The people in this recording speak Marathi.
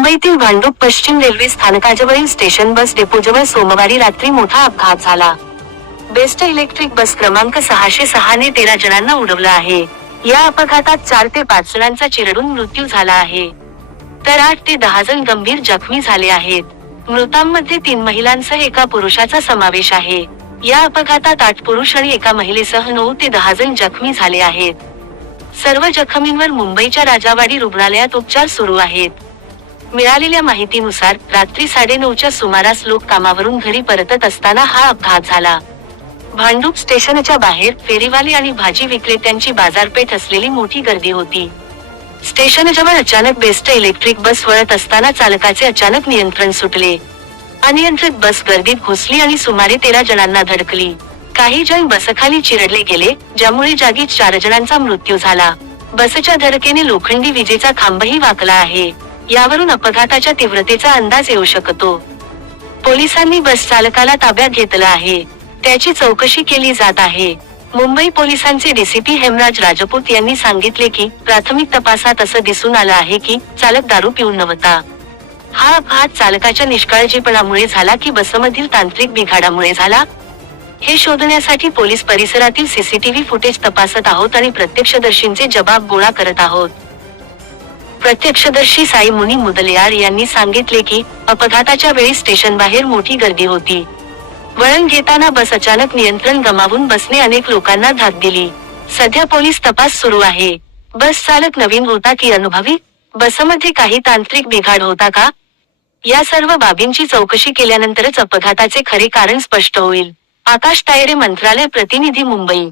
मुंबईतील भांडूप पश्चिम रेल्वे स्थानकाजवळील स्टेशन बस डेपोजवळ सोमवारी रात्री मोठा अपघात झाला. बेस्ट इलेक्ट्रिक बस क्रमांक 606 ने 13 जणांना उडवलं आहे. या अपघातात 4 ते 5 जणांचा चिरडून मृत्यू झाला आहे, तर 8 ते 10 जण गंभीर जखमी झाले आहेत. मृतांमध्ये 3 महिलांसह एका पुरुषाचा समावेश आहे. या अपघातात 8 पुरुष आणि एका महिलेसह 9 ते 10 जण जखमी झाले आहेत. सर्व जखमींवर मुंबईच्या राजावाडी रुग्णालयात उपचार सुरू आहेत. मिळालेल्या माहितीनुसार रात्री 9:30च्या सुमारास लोक कामावरून घरी परतत असताना हा अपघात झाला. भांडूप स्टेशनच्या बाहेर फेरीवाले आणि भाजी विक्रेत्यांची बाजारपेठ असलेली मोठी गर्दी होती. स्टेशनजवळ अचानक बेस्ट इलेक्ट्रिक बस वळत असताना चालकाचे अचानक नियंत्रण सुटले. अनियंत्रित बस गर्दीत घुसली आणि सुमारे 13 जणांना धडकली. काही जण बसखाली चिरडले गेले, ज्यामुळे जागीच 4 जणांचा मृत्यू झाला. बसच्या धडकेने लोखंडी विजेचा खांबही वाकला आहे. यावरून अपघाताच्या तीव्रतेचा अंदाज येऊ शकतो. पोलिसांनी बस चालकाला ताब्यात घेतलं आहे. त्याची चौकशी केली जात आहे. मुंबई पोलिसांचे डीसीपी हेमराज राजपूत यांनी सांगितले की प्राथमिक तपासात असं दिसून आलं आहे की चालक दारू पिऊन नव्हता. हा अपघात चालकाच्या निष्काळजीपणामुळे झाला की बसमधील तांत्रिक बिघाडामुळे झाला, हे शोधण्यासाठी पोलीस परिसरातील सीसीटीव्ही फुटेज तपासत आहोत आणि प्रत्यक्षदर्शींचे जबाब गोळा करत आहोत. प्रत्यक्षदर्शी साई मुनी मुदलियार यांनी सांगितले की अपघाताच्या वेळी स्टेशन बाहेर मोठी गर्दी होती. वळण घेताना बस अचानक नियंत्रण गमावून बसने अनेक लोकांना धाक दिली. सध्या पोलीस तपास सुरू आहे. बस चालक नवीन होता की अनुभवी? बसमध्ये काही तांत्रिक बिघाड होता का? या सर्व बाबींची चौकशी केल्यानंतरच अपघाताचे खरे कारण स्पष्ट होईल. आकाश तायरे, मंत्रालय प्रतिनिधी, मुंबई.